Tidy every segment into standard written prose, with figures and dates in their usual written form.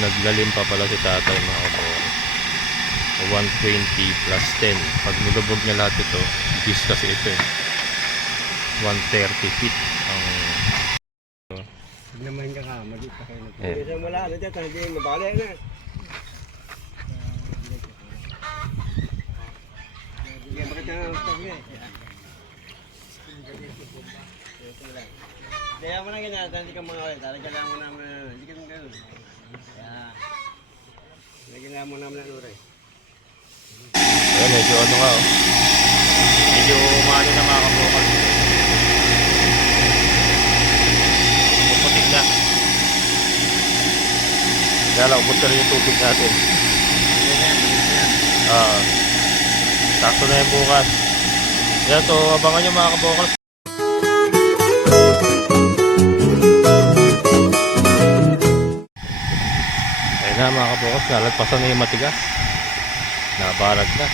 naglalim pa pala si tatay mga kabukal. 120 plus 10. Pag nilubog niya lahat ito, bis kasi ito eh. 130 feet ang naman ka mali pa kayo na. eh. Kasi wala na dyan, hindi mabalik na. Hindi bakit na tagli. Kaya mo na ginagawa, hindi ka mga ulit. Talaga mo naman, hindi ka nang gano'n. Kaya, lagyan mo naman ang uray. Ayan, medyo ano nga oh. Medyo umano na mga kabukal. Puputik na. Kaya lang, ubos na rin yung tubig natin. Sakto na yung bukas. Yan, so abangan nyo mga kabukal. Ayun na mga kabukal, nalagpasan na yung matigas. Nabarag na.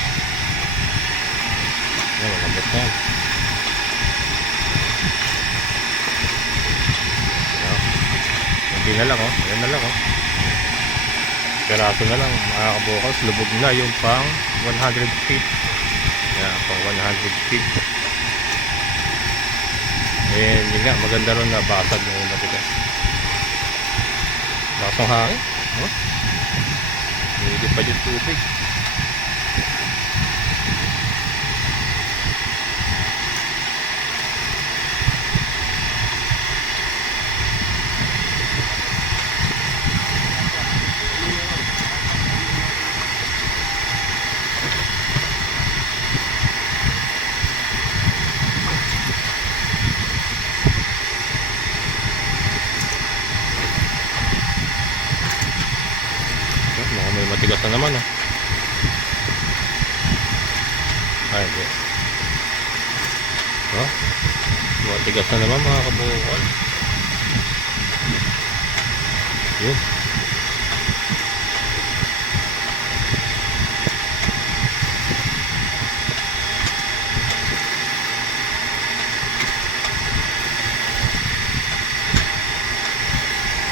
Ayan, malambot na yan. Hindi na lang oh. Ayan na lang oh. Peraso na lang mga kabukals. Lubog na yung pang 100 feet. Ayan, pang 100 feet. Ayan, yun nga. Maganda rin na basag na yung matigas. Lakas ng hangin. Oh. Hindi pa yung tubig. May matigas na naman oh. Ay, di. Oh, matigas na naman mga kabukal. Yun.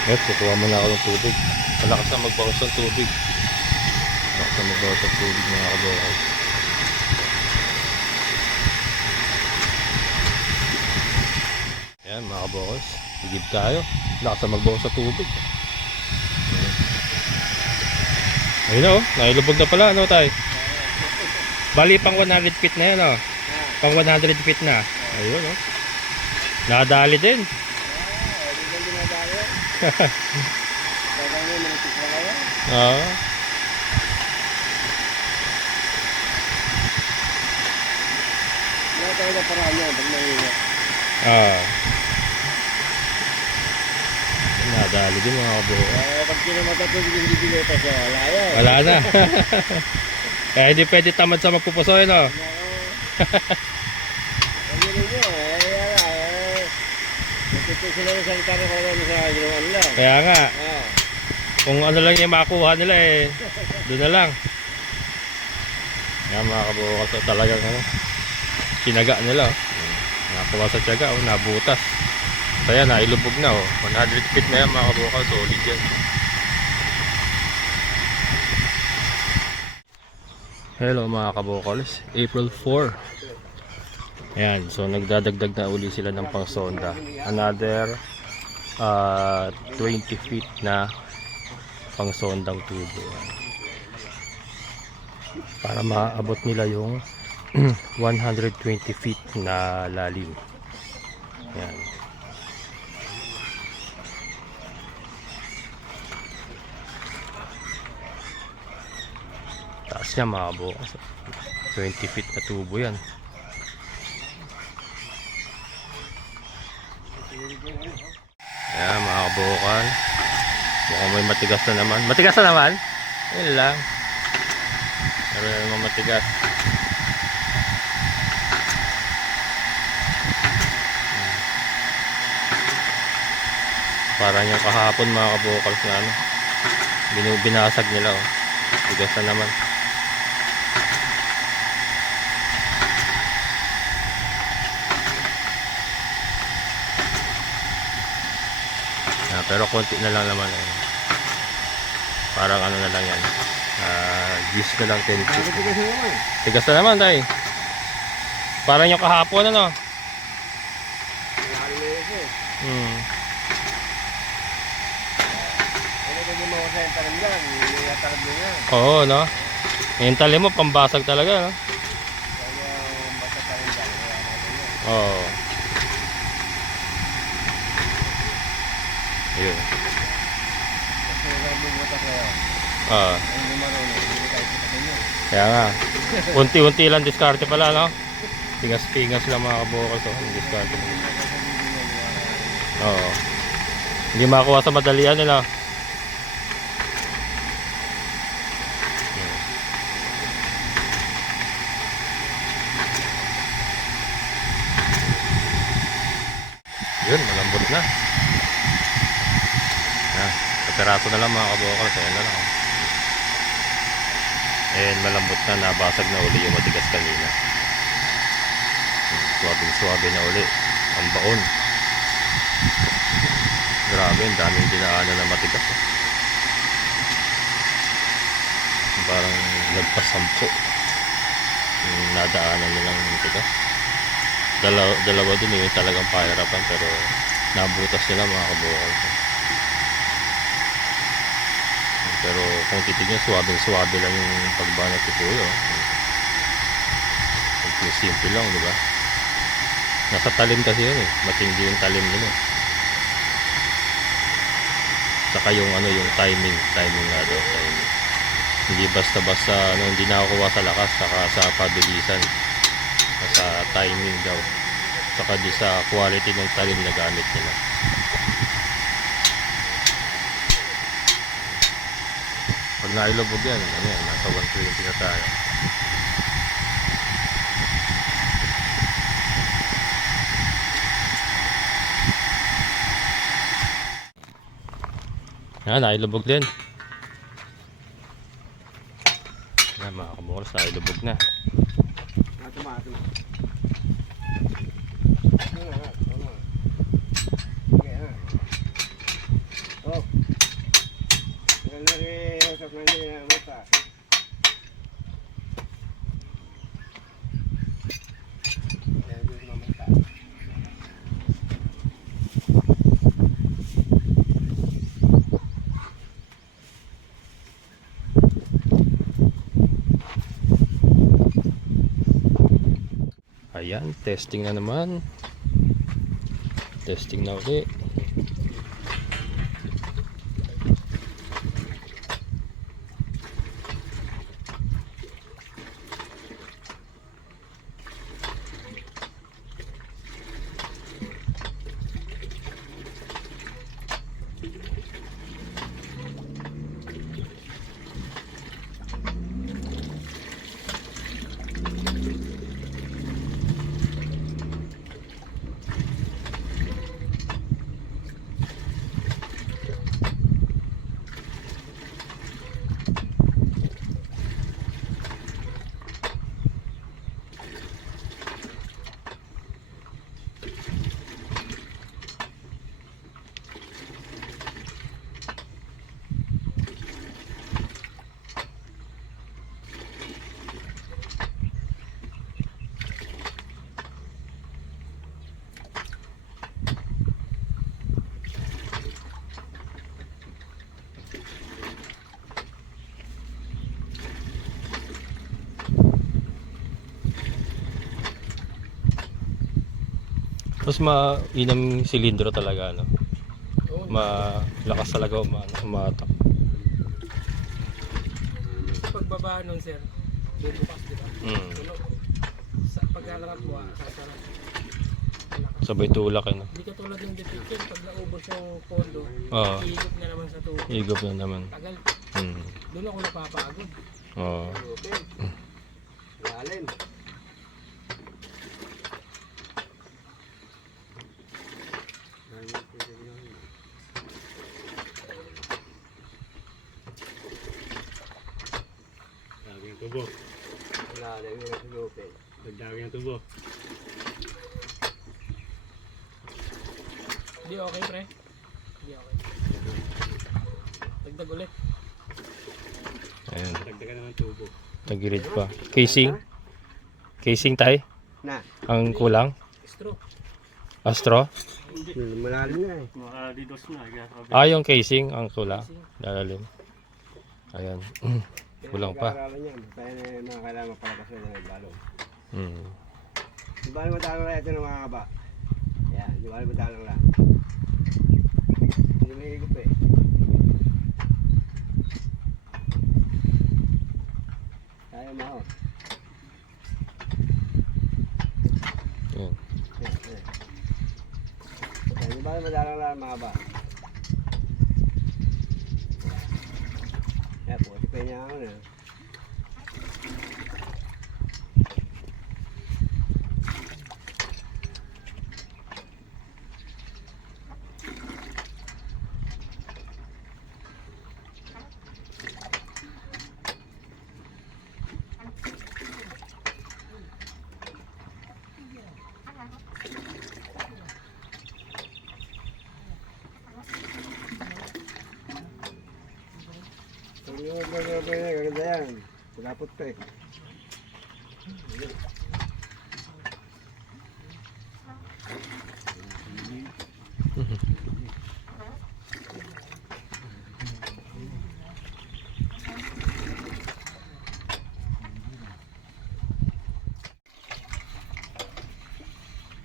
Yes, kukuha muna ako ng tubig. Malakas na magbawas ng tubig. Malakas na magbawas ng tubig mga kabukal. Ayan mga kabukal. Higib tayo. Malakas na magbawas ng tubig. Ayun na oh. Nailubog na pala. Ano tayo? Bali pang 100 feet na yan oh. Pang 100 feet na. Ayun oh. Nakadali din. Oo. Wala tayo na paraan yan pag nangyayari. Nadali din mga kabukal. Pag kinamatapos hindi biletas siya, wala yan. Wala na. Kaya hindi pwede tamad sa magpupusoy no. Sila sa itara ko lang sa ginawa nila. Kaya nga. Kung ano lang yung makuha nila eh. Doon na lang. Yan mga kabukal. So, talagang ano, sinaga nila oh. Nakuha sa tiyaga oh. Nabutas. So yan, nailubog na oh. 100 feet na yan mga kabukal. Solid yan. Hello mga kabukals. April 4. Ayan, so nagdadagdag na uli sila ng pangsonda. Another 20 feet na pangsondang tubo. Para maabot nila yung 120 feet na lalim. Ayan. Taas niya mga bukas. 20 feet na tubo yan. Ayan mga kabukal. Mukhang may matigas na naman. Matigas na naman? Yun lang. Pero naman matigas. Parang yung kahapon mga kabukal na ano. Binasag nila oh. Tigas na naman. Pero konti na lang naman eh. Parang ano na lang yan. Gis na lang 10 feet. Bakit tigas na naman? Tigas na naman tayo. Parang yung kahapon ano. Malaki na yun eh. Hmm. Ano kung di mo ako sa'yo talim dyan? Yung yatalab mo yan. Oo, no? Yung talim mo, pambasag talaga, no? Kaya yung basta talim dyan. Kaya natin yan. Oo. Ayun. Kasi nabubota kayo. Ah, Ang hindi marunong. Hindi tayo sa kanyo. kaya nga. Unti-unti lang diskarte pala, no? Pingas-pingas lang mga kabukals, oh. Yung diskarte. Oo. Hindi makakuha sa madalian nila. Yun, malambot na. Yan, kapiraso na lang mga kabukals. Ayan na lang. Oh. And malambot na, nabasag na uli yung matigas kanina. Suwabing-suwabe na uli. Ang baon. Grabe, ang daming dinaanan na matigas. Oh. Parang nagpasampo. Yung nadaanan nilang matigas. Dalawa din yung talagang pahirapan, pero nabutas nila mga kabukals. Pero kung titignan, suwabing-suwabe lang yung pagbanat ni Kuya. Simple lang, di ba? Nasa talim kasi yun eh. Matindi yung talim nila. Saka yung ano, yung timing nga daw. Timing. Hindi basta-basta ano, hindi nakakuha sa lakas, saka sa pabilisan. Sa timing daw. Saka di sa quality ng talim na gamit nila. Pag nailubog yan, ano yan, nasa 120 na tayo. Yan, nailubog din. Yan mga kabukals, nailubog na. Atuma. Oh. Lagi usap nanti mata. Ayan, testing na naman. Testing na ulit. Tapos mainam yung silindro talaga, no? Malakas talaga umatak. Pagbaba nun, sir, bubukas, di ba? Tulo. Sa pagkalangat mo, sasarap. Sabay tulak, no? Hindi ka tulad ng depiction, pag naubos yung pondo, Oo. iigop na naman sa tubig. Igop na naman. Tagal. Hmm. Doon ako napapagod. Oo. Lalim. Daging tubo. Lalim yung lupin. Daging tubo. Hindi okay, pre. Hindi okay. Dagdag ulit. Ayan. Dagdagan naman tubo. Tagilid pa. Casing. Casing tayo. Na. Ang kulang. Straw. Astro. Malalim na eh. Makadidos na. Yung casing ang kulang. Lalalim. Ayan. Kulang pa. Pag-aaralan niya, tayo na yung mga kailangan mapalakas na ng balong. Hmm. Di ba naman talong lang ito ng mga kaba? Yan, di ba naman talong lang? Hindi may higop eh. Tayo maho. Ayan. Yan, di ba naman talong lang mga kaba? Yan, puti pa niya ako na. Gaganda yan. Pinapot pa eh.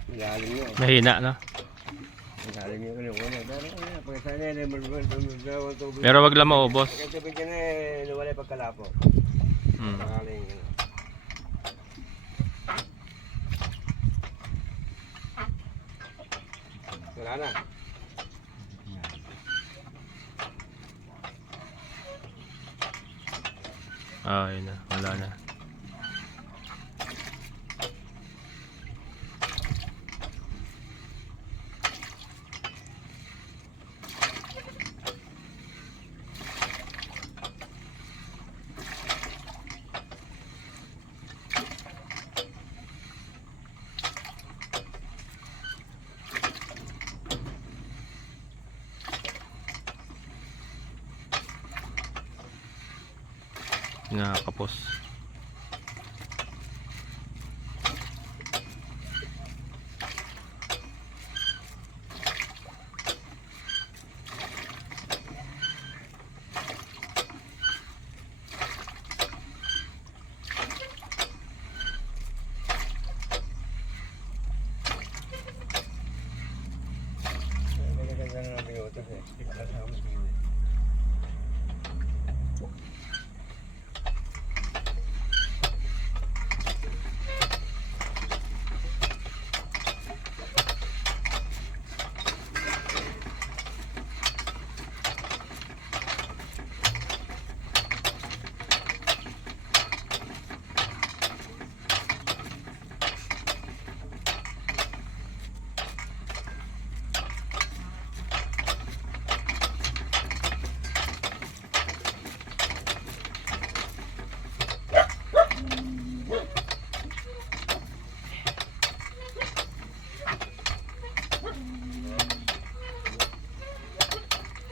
Malalim yun. Mahina, no? Malalim yun ulit. Pero pagkasanya na yung tubig. Pero wag lang maubos. Kaya tubig ka na eh, nawala pagkalapo. Hmm. Sakaling wala na. Yun na. Wala na. Nakakapos. Ganda na natin yung utos eh. Kasama mo.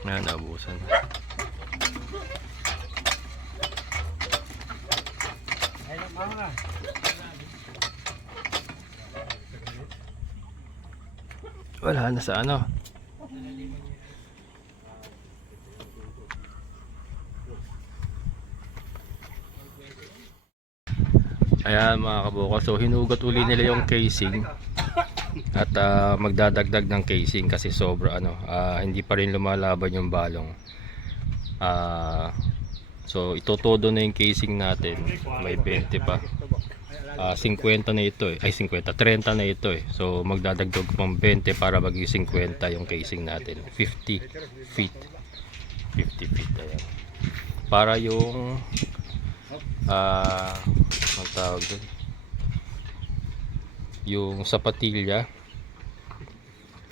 Ayan, naubusan. Ay, mama. Wala na sa ano. Ayan mga kabukas, so hinugot uli nila yung casing at magdadagdag ng casing kasi sobra hindi pa rin lumalaban yung balong. So itotodo na yung casing natin, may 20 pa. 50 na ito eh, ay 50, 30 na ito eh. So magdadagdag pang 20 para maging 50 yung casing natin. 50 feet. 50 feet ayan. Para yung ang tawag doon, yung sapatilya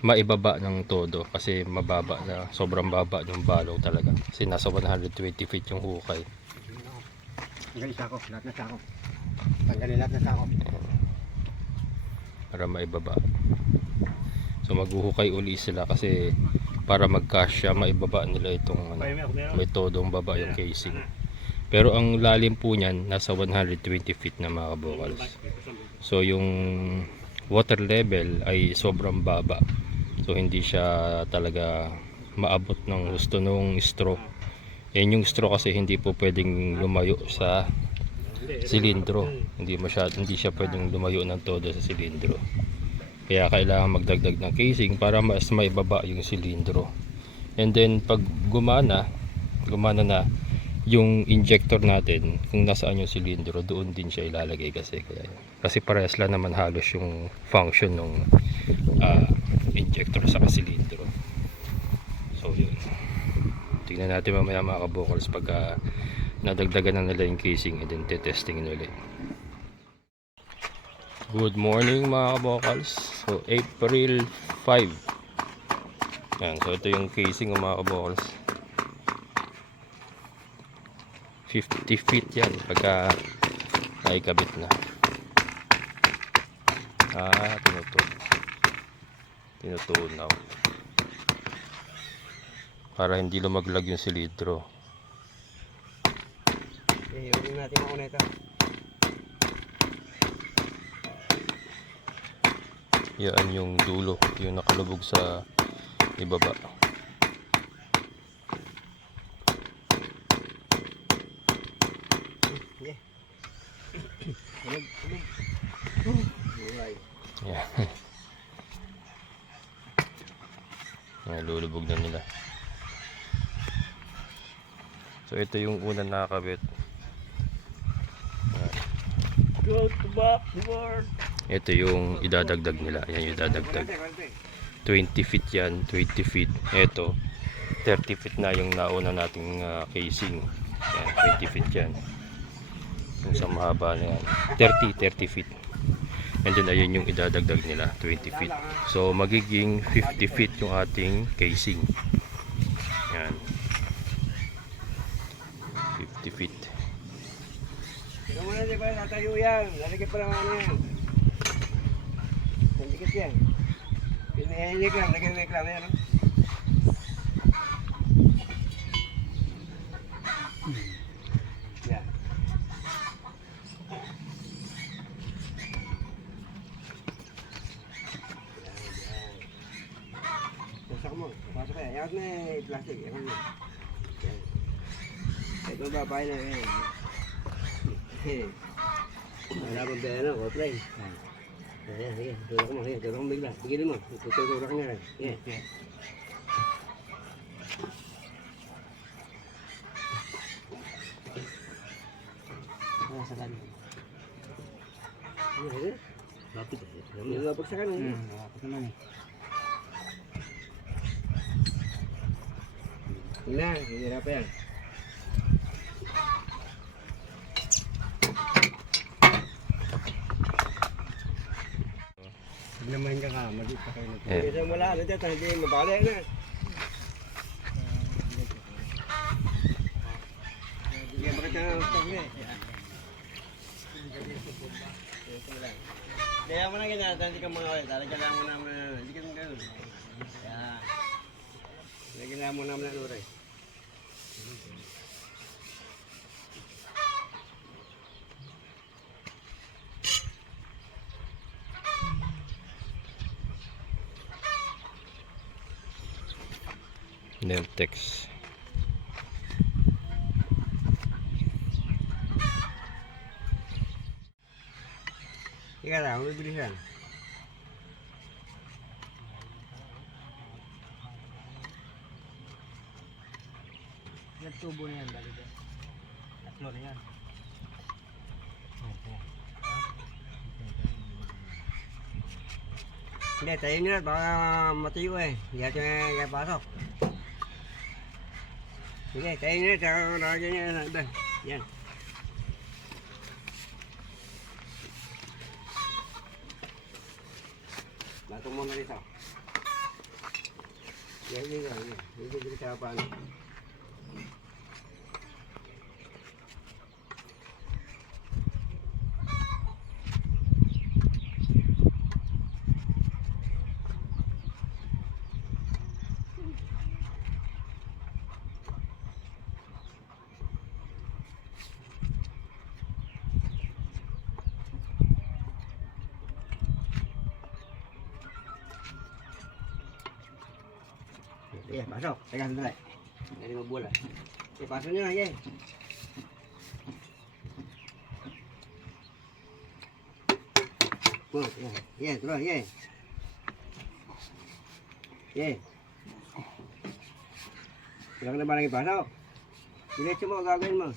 maibaba ng todo kasi mababa na, sobrang baba yung balong talaga kasi nasa 120 feet yung hukay. Tanggalin sako, lahat na sako. Tanggalin lahat na sako. Para maibaba. So maghuhukay uli sila kasi para magkasya maibaba nila itong may todong baba yung casing. Pero ang lalim po niyan nasa 120 feet na mga kabokals. So yung water level ay sobrang baba. So hindi siya talaga maabot ng gusto nung straw. Yan yung straw kasi hindi po pwedeng lumayo sa silindro. Hindi siya pwedeng lumayo ng todo sa silindro. Kaya kailangan magdagdag ng casing para mas maibaba yung silindro. And then pag gumana na yung injector natin, kung nasaan yung silindro, doon din siya ilalagay kasi parehas lang naman halos yung function ng injector sa silindro. So yun, tingnan natin mamaya mga kabokals pag nadagdagan na nila yung casing, and then testing ulit. Good morning mga kabokals. So April 5. Yan, so ito yung casing ng mga kabokals. 50 feet yan pagka naikabit na. Tinutunaw para hindi lumaglag yung silindro. Okay, huwag natin mauna ito. Yan yung dulo, yung nakalubog sa ibaba. Yeah. Yan, lulubog na nila. So ito yung unang nakakabit. Go to backboard. Ito yung idadagdag nila. Yan yung idadagdag. 20 feet yan, 20 feet. Ito 30 feet na yung nauna nating casing. Yan, 20 feet yan. Yung sa mahaba na yan, 30 feet. And then ayun yung idadagdag nila, 20 feet. So magiging 50 feet yung ating casing. Yan, 50 feet. Ito muna, di ba? Tatayo yan. Lalagyan pa lang ano yan. Sandikit yan. Pinahinig lang. Lagyan mo yung klamo yan. Yan. Pusak mo. Pasok yan. Yakot na yung plastic. Yakot na. Yan. Ito babae na yan. Wala bang bera, offline. Ayan, sige, tulak mo, sige, tulak mo bigla. Tigilin mo, tutulak niya rin. Sige. Sa kanin. Sige. Lapit eh. Lapit sa kanin. Lapit naman eh. Hihirap pa yan. Naman ka magit pa kayo nito. Kasi wala na dito, hindi mabalik na. Hindi makita na stop niya. Kaya mo na ganyan, hindi ka mga ulit. Talaga lang mo naman, hindi ka naman gano'n. Kaya, lagyan mo naman ang uray. Nemtex. Ika lang, bibili siya. Ilang tubo na yan, bali dyan? Tatlo na yan. Hindi, tayo nila, baka matiyo eh. Hindi natin pasok. Sige, tayo nila, tsaka lagyan niya. Yan. Batong mo na rito. Yan. Hindi kita paano. Iya, pasok. Teka sandali. Hindi mo bola. Iya, pasok nyo na, iya. Oh, iya. Iya, terus, iya. Iya. Kailangan na ba lagi pasok? Diretso mo, gagawin mo.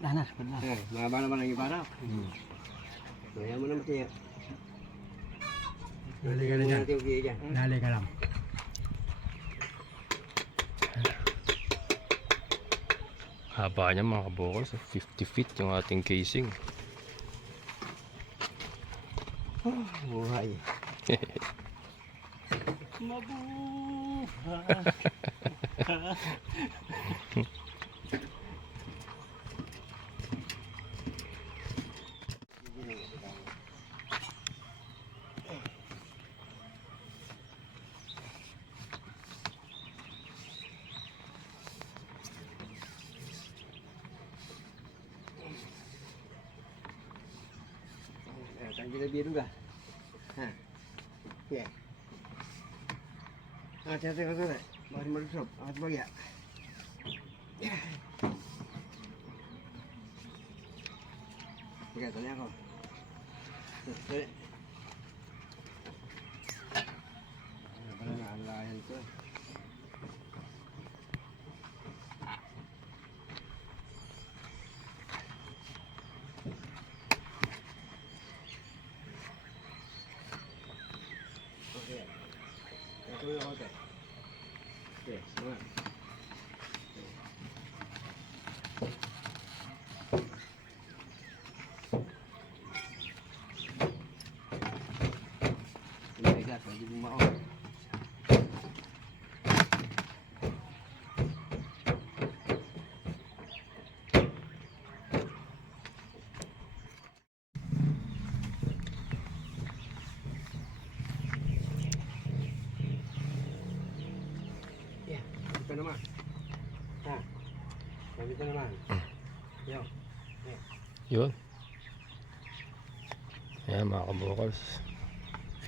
Danas, benar. Mahaba naman lagi pasok. Kaya mo naman siya. Dali ka na Muna dyan. natin yung kiyo dyan. Dali ka lang. Haba niya mga kabukol. 50 feet yung ating casing. Buhay. Tanggal biru kah? Ha. Ya. Ah, tengok tu. Mari masuk. Awas bagi ya. Okey, tanya aku. Tuh. Apa nak yang tu? Okey. Itu yang okey. Okey, semua. Ini dah bagi rumah orang. Ya, dito naman. Ha. Dito naman. Yo. Yun. Ayan mga kabukals.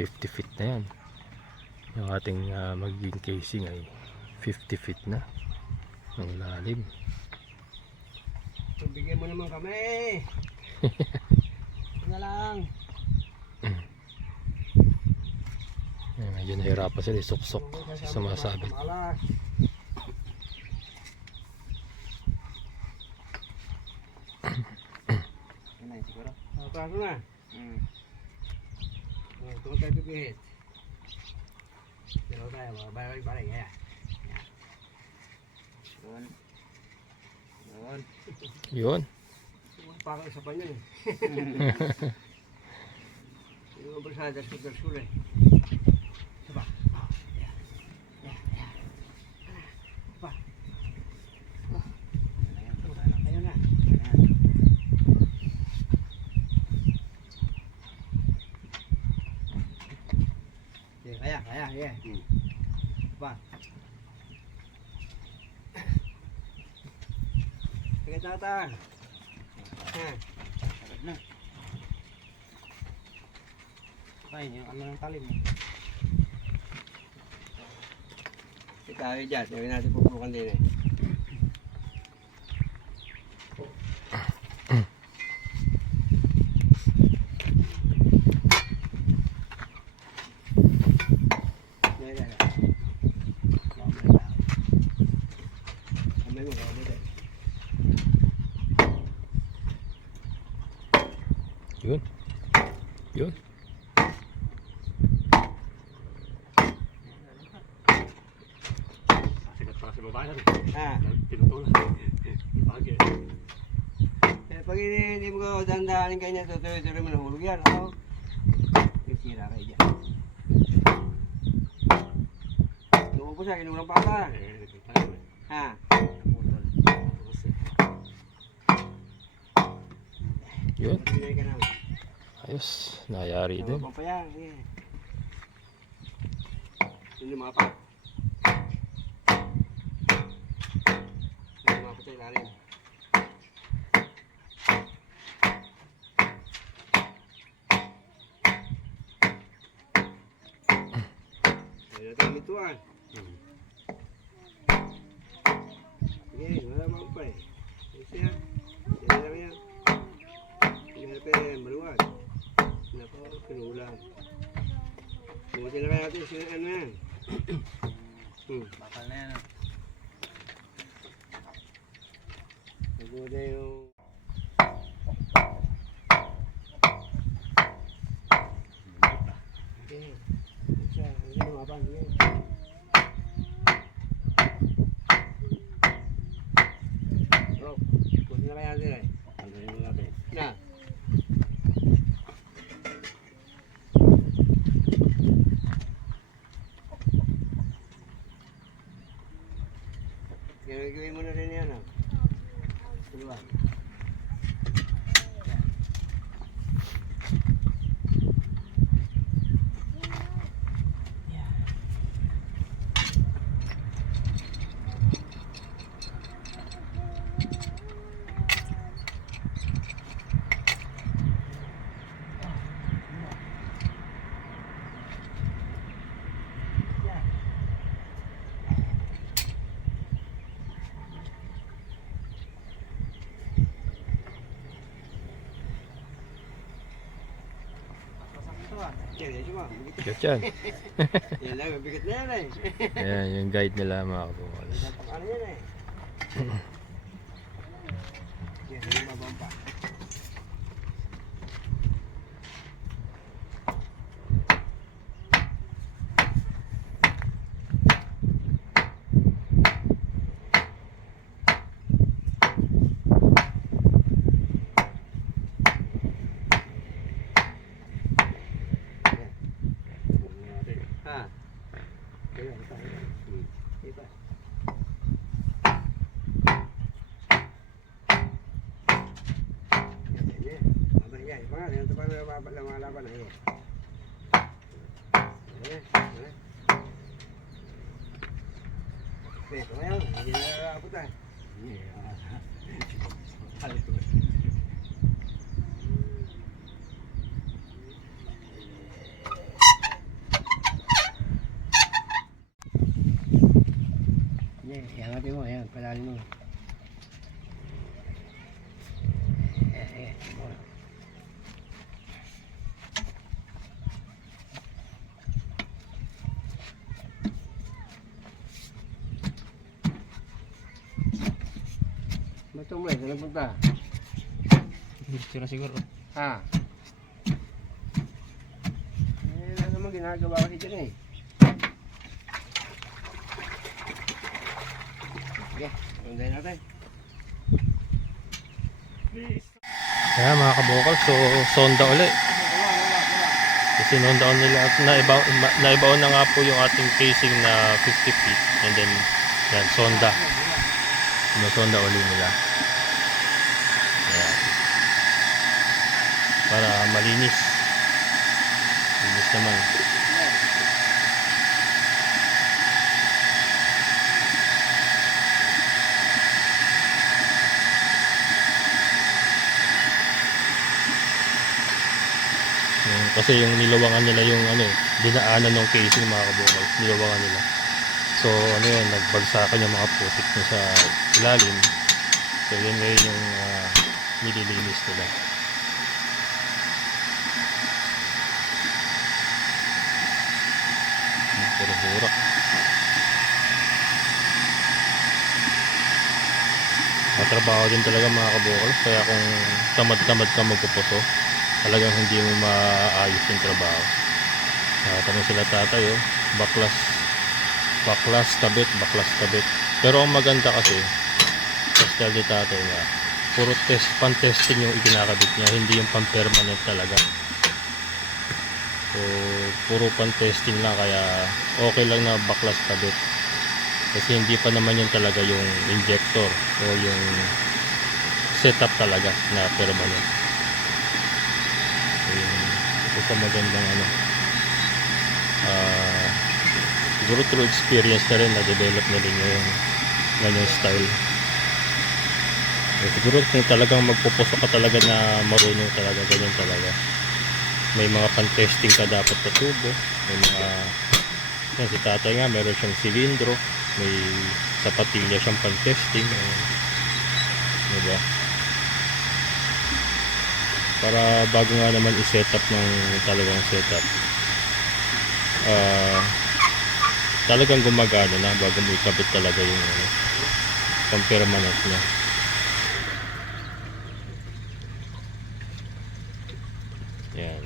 50 feet na yan. Yung ating magiging casing ay 50 feet na. Ang lalim. Bigyan mo naman kami. Nga lang. Ayan, medyo nahirapan sila isuksok sa sumasabit. Malas. Ini siguro. Pasok na. Tungkol tayo pipihit. Dalaw tayo, balik-balik. Ayan. Yun. Yun. Yun. Pakal isa pa niyan eh. Yung bersada sudah eh. Coba. Ya. Apa? Ayo na. Kaya, ya. Apa? Sige, tata. Ha. Na. Kain yung ano ng talim mo. Ikaw dyan, hindi natin pupukan din eh. Yun. Yun. Sikat pa sa babae. Ha. Tinutulak. Ibagi. Pag hindi mo ko dandahanin kayo niya, tuloy-tuloy mo nahulog yan. Ako. Sira kayo dyan. Nuupo siya, kinulang pa ka. Ha. Yun. Pinay ka namin. Ayos. Nayari din. Pa yan. Hindi mapa. Hindi mapa tayo lalim. Kaya natin mintuan. Sige, wala mga pa eh. Kasi yan. Sige lang yan. Hindi natin maluwag. Nako, pinulang. Buti na kaya natin sila ano yan. Bakal na yan. Naguda yung... Okay. Isa, hindi mo abang yun. Bro, buti na kaya natin eh. Ano yung natin? Na. Gawin mo na rin yan ah. Dalawa. Yan, cuma. Bigat yan. Yan lang, mabigat na yan eh. Ayan, yung guide nila mga kabukalas. Ano yan eh. Yan, yung mabamba. Ha. Kaya, ito. Ito. Yan. Abang yan. Iba nga. Ito pa na lumalaban na yan. Ayan. Ayan. Ito ngayon. Hindi na nakakapot ah. Iangatin mo, ayan, palalim mo. Ayan. Ba't mo eh, saan punta? Sira siguro. Ha? Eh, ano naman ginagawa ko dito eh. Sige, sundayin natin. Kaya mga kabukal, so sonda uli. Kasi sinondaon nila at naibaon na nga po yung ating casing na 50 feet. And then, yan, sonda. Sinusonda uli nila. Ayan. Para malinis. Linis naman. Kasi yung nilawangan nila yung ano, dinaanan ng casing mga kabukal, nilawangan nila. So ano yun, nagbagsakan yung mga putik na sa ilalim. So yun ngayon yung nililinis nila. Puro burak. Matrabaho din talaga mga kabukal, kaya kung tamad-tamad ka magpupuso, talagang hindi mo maayos yung trabaho. Tanong sila tatay, oh, baklas tabit. Pero ang maganda kasi, style ni tatay nga, puro pan-testing yung ikinakabit niya, hindi yung pan-permanent talaga. So, puro pan-testing lang, kaya okay lang na baklas tabit. Kasi hindi pa naman yun talaga yung injector o yung setup talaga na permanent. Ito magandang ano, siguro through experience na rin na-develop na rin yung ganyang style. Siguro kung talagang magpupuso ka talaga na marunong talaga, ganyan talaga. May mga pan-testing ka dapat sa tubo, may mga Yan, si tatay nga, meron siyang silindro. May sapatilya siyang pan-testing. Diba? Para bago nga naman i-set up ng talagang setup. Talagang gumagana na bago mo ikabit talaga yung pang-permanent niya. Yan.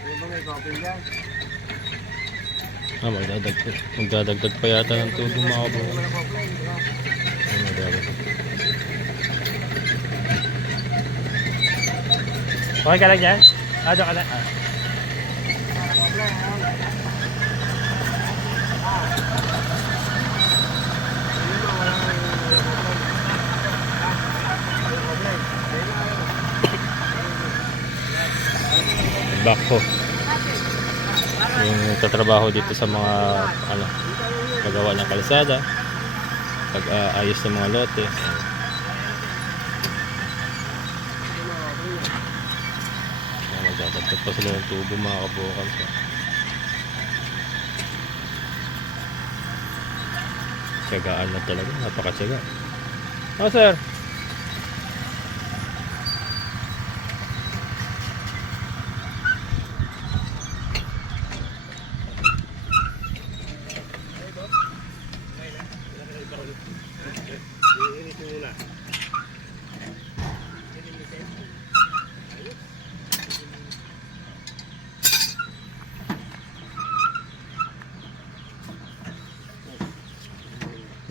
Ano ba may coffee dyan? Magdadagdag pa yata ng tubig mga kabukan. Wala coffee, di ba? Okay ka lang dyan? Diyan ka lang. Wala coffee, ano? Back ko. Yung tatrabaho dito sa mga paggawa ng kalsada, pag-ayos ng mga lote. Magdadagdag pa sila ng tubo mga kabukal. Tiyagaan na talaga, napakatiyaga. Sir.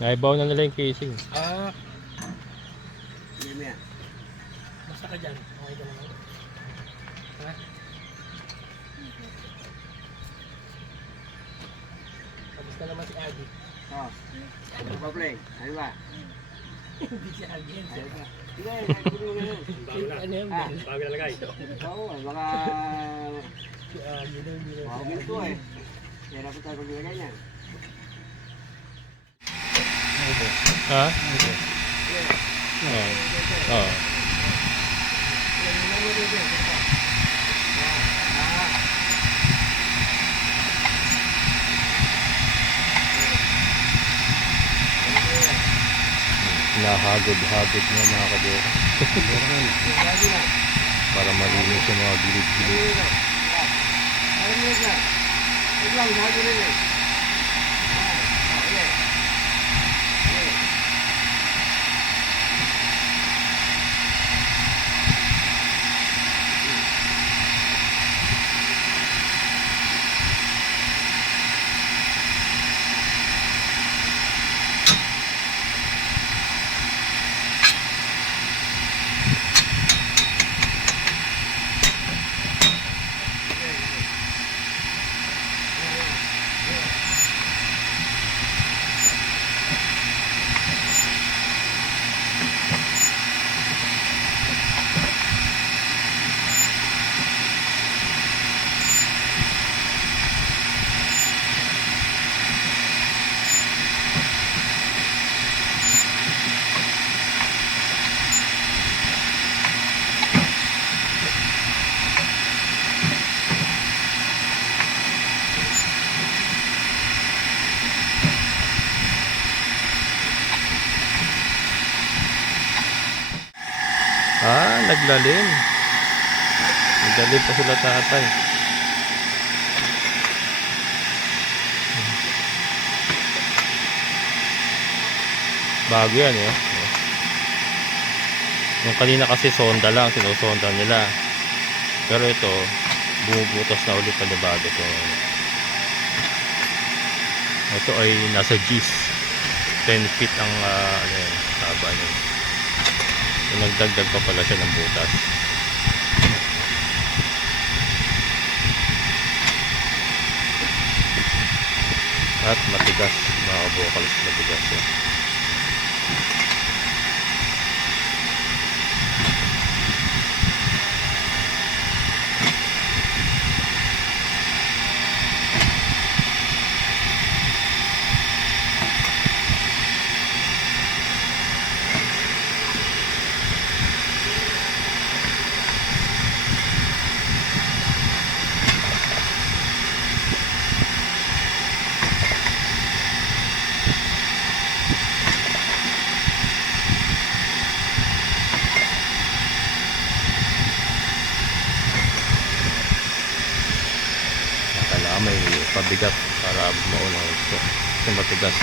Naibaw na nila yung casing. Hindi mo yan. Basta ka dyan. Okay ka naman. Ha? Kamusta naman si Adi? Oh. Ano ba, Play? Ano ba? Hindi si Adi yan. Ano ba? Sige, nagpuno mo na. Bago na. Ano yan? Ah. Bago na lagay. Oo, baka... Si Adi na hindi na. Baka minto eh. Kaya dapat tayo maglagay niyan. Ha? Oo. Oo. Nahagod-hagod na mga kabuka. Para malinis yung mga gilid-gilid. Ano mo yan? Ito lang, sabi rin eh. Naglalim. Naglalim pa sila tatay. Bago yan eh. Yung kanina kasi sonda lang, sinusonda nila. Pero ito, bumubutas na ulit panibago to. Ito ay nasa G's. 10 feet ang haba niya. Nagdagdag pa pala siya ng butas. At matigas, mga kabukalis, matigas yan. pabigat para bumuo ng gusto. Kasi matigas.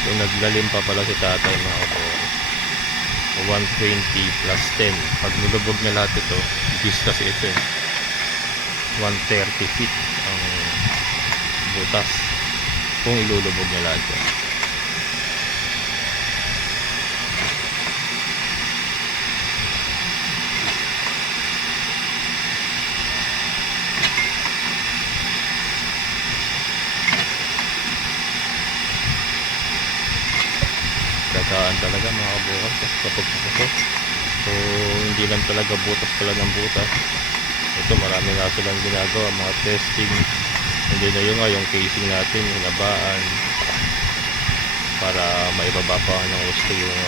So naglalim pa pala si tatay mga kabukan. 120 plus 10. Pag nilubog na lahat ito, gis kasi ito eh. 130 feet ang butas kung ilulubog na lahat yan. Dagaan talaga mga kabukas kapag ito. So hindi lang talaga butas pala ng butas. Ito marami nga silang ginagawa, mga testing. Hindi na yung casing natin, hinabaan para maibaba pa ng gusto yung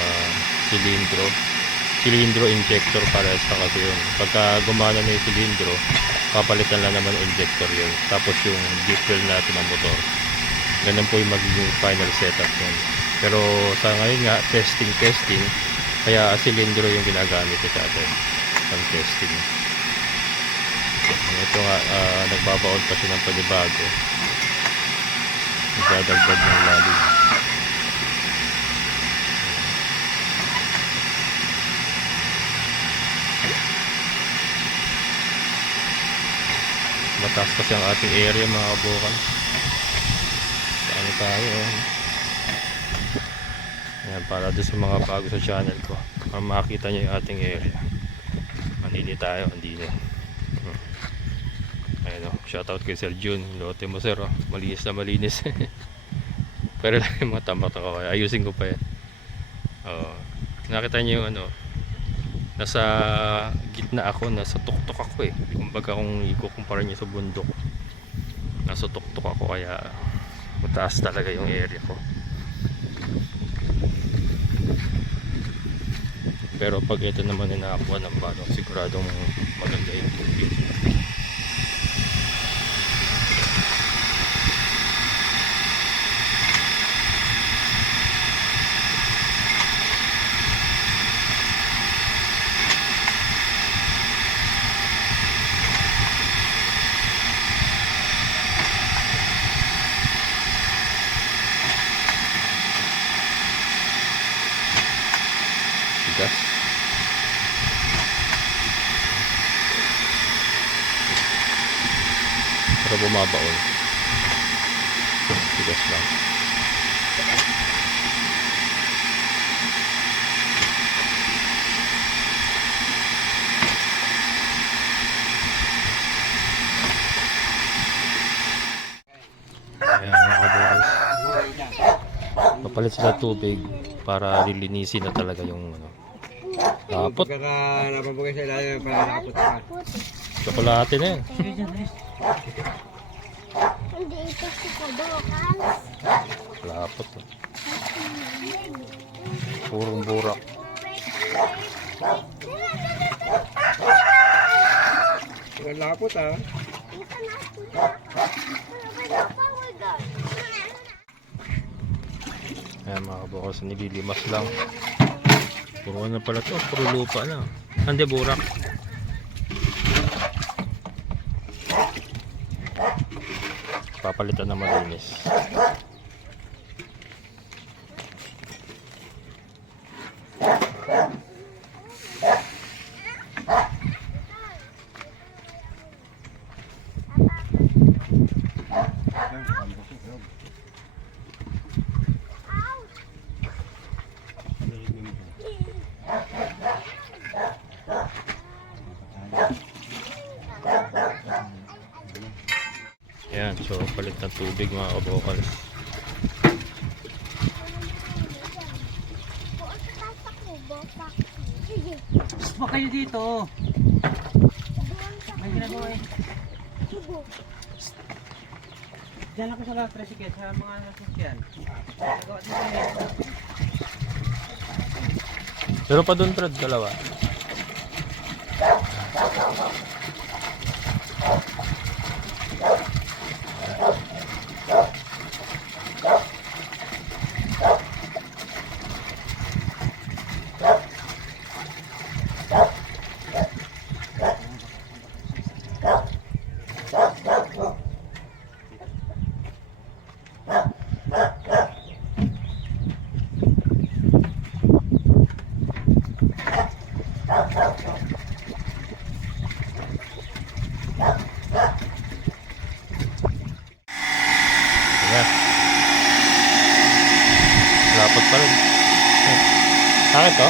cilindro injector para sa kasi yun. Pagka gumana na yung cilindro, papalitan lang naman yung injector yun. Tapos yung deep well natin ng motor. Ganun po yung magiging final setup yun. Pero sa ngayon nga, testing. Kaya cilindro yung ginagamit ito natin pang testing. Ito nga, nagbabaon pa siya ng panibago. Nagdadagdag ng lalim. Mataas kasi ang ating area mga kabukan. Saan tayo? Ayan, para doon sa mga bago sa channel ko, para makita nyo yung ating area. Manili tayo, andini. Ayun o, shoutout kay Sir Jun. Lote mo sir, malinis na malinis. Pero lang yung mga tambak na kaway, ayusin ko pa yan. Nakita nyo yung nasa gitna ako, nasa tuktok ako eh. Kumbaga kung ikukumpara nyo sa bundok, nasa tuktok ako, kaya mataas talaga yung area ko. Pero pag ito naman ay nakakuha ng balong, siguradong maganda yung tubig. Tigas. Pero bumabaon. Tigas lang. Ayan mga kabukas, papalit sila tubig para lilinisin na talaga yung lapot. Pagka napapagay sa ilalim, para nakapot ka. Tsokolate na yan. Hindi ito si Kodokan. Lapot. Purong burak. Ang lapot ha. Ayan mga kabukas, nililimas lang. Puro na pala to, puro lupa na. Hindi, burak. Papalitan na malinis. Ayan, so palit ng tubig mga kabukals. Gusto pa kayo dito. May ginagawa eh. Diyan ako sa last tricycle, sa mga nasasyan. Nagawa dito eh. Pero pa doon Fred, dalawa. Ayan. Lapot pa rin. Akin to?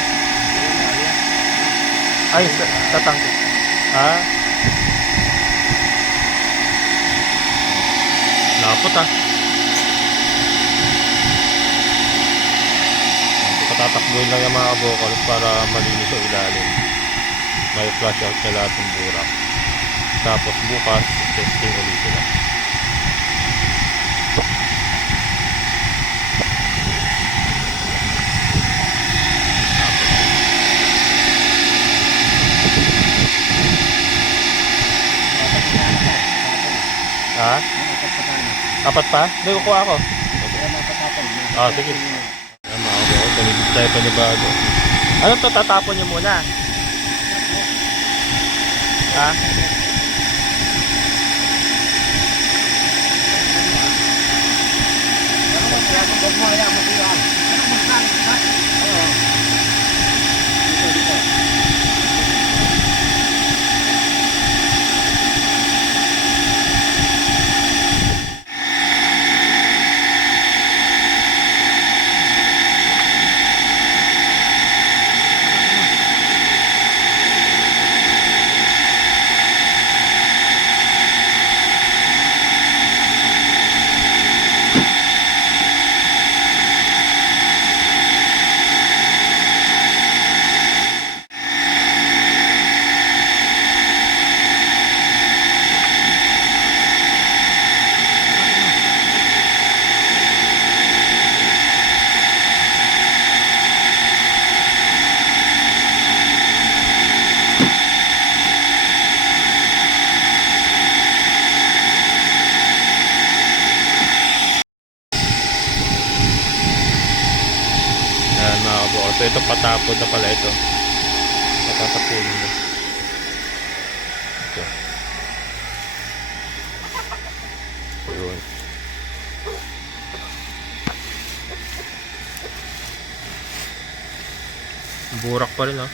Ay, sa tangke. Ah. Lapot ah. Patatakbuhin lang yung mga kabokal para malinis sa ilalim. May flush out na lahat ng burak. Tapos bukas, testing ulit sila. Ha? Apat pa? Hindi, kukuha ako. Ah, sige. Ayan mga kabokal, panilig tayo panibago. Ano to, tatapon nyo muna? Ha? Ayan mga kabukal. So ito patapon na pala ito. Patatapunin na. Ito. Yun. Burak pa rin, oh.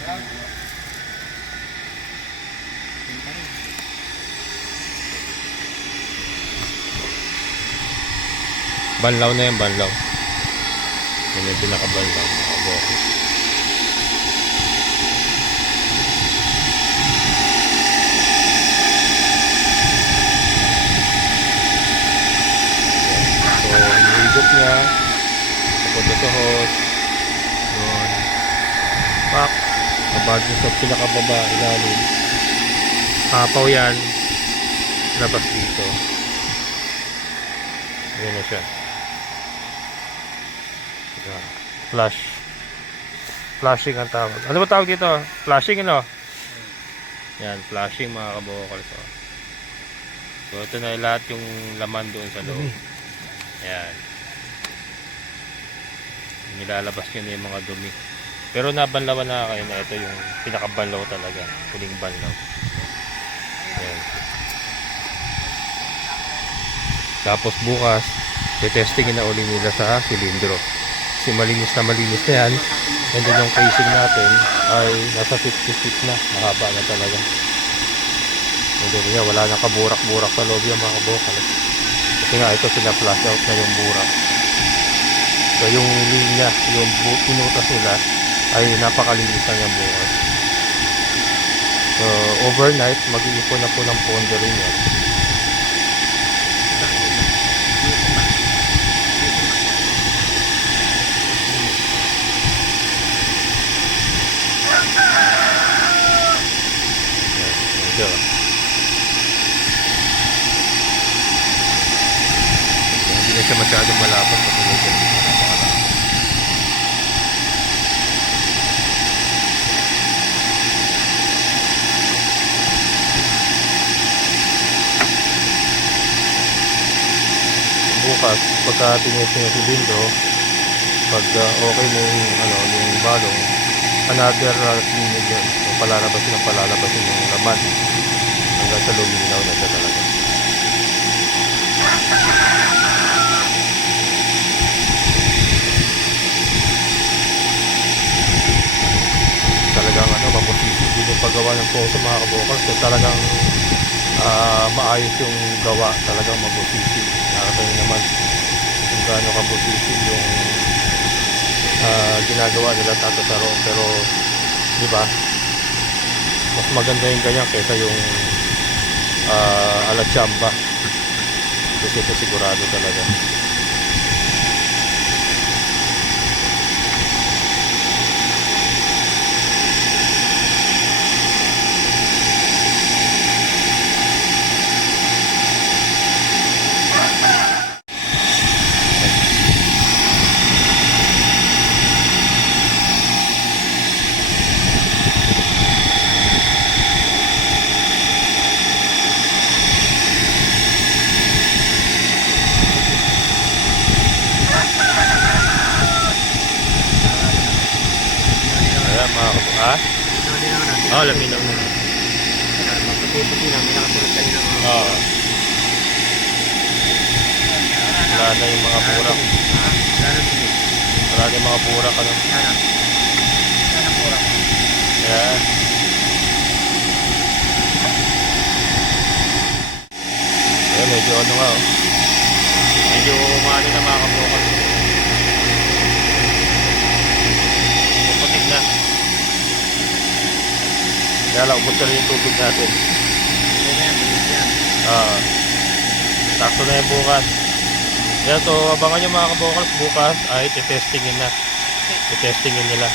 Banlaw na yan, banlaw. Yan yung pinakabanlaw, mga kabukal. So, hinihigop niya. Papunta sa hose. Yun. Pak. Kabagin sa pinakababa, ilalim. Kapaw yan. Labas dito. Ayan na siya. Flash. Flashing ang tawag. Ano ba tawag dito? Flashing, ano? Yan, flashing mga kabukal. So, ito na lahat yung laman doon sa loob. Yan. Nilalabas nyo na yung mga dumi. Pero nabanlawan na kayo na ito yung pinakabanlaw talaga. Huling banlaw. Yan. Tapos bukas, testingin na uli nila sa silindro. Kasi malinis na yan. And then yung casing natin ay nasa 50 feet na. Mahaba na talaga. And then yan, wala na kaburak-burak sa loob yung mga kabukal. Kasi nga ito sila flush out na yung burak. So yung linya, yung pinutas nila ay napakalinis na yung bukas. So overnight, mag-iipon na po ng pondo rin yan. Ito. Hindi na siya masyadong malapot sa tulad yan. Bukas, pagka tinesting yung silindro, pag okay na yung balong, another cleaning yun. So, palalabasin yung laman hanggang sa luminaw na siya talaga. talagang ano, mabusisi din yung paggawa ng poso mga kabokals. Kung talagang maayos yung gawa, talagang mabusisi. Nakakita nyo naman kung gaano kabusisi yung ginagawa nila Tata Saro. Pero di ba, mas maganda yung ganyan kaysa yung ala chamba, kasi ito sigurado talaga. Ayan mga kabukals. Ha? Oo, laminaw na. Magpuputi lang, may nakatulog kanina. Oo. Wala na yung mga burak. Wala na yung mga burak. Ano? Ayan. Ayan, medyo ano nga oh. Medyo umano na mga kabukals. Puputik na. Kaya lang, ubos na rin yung tubig natin. Sakto na yung bukas. Yan, so abangan nyo mga kabukals, bukas ay testingin na. Testingin nila.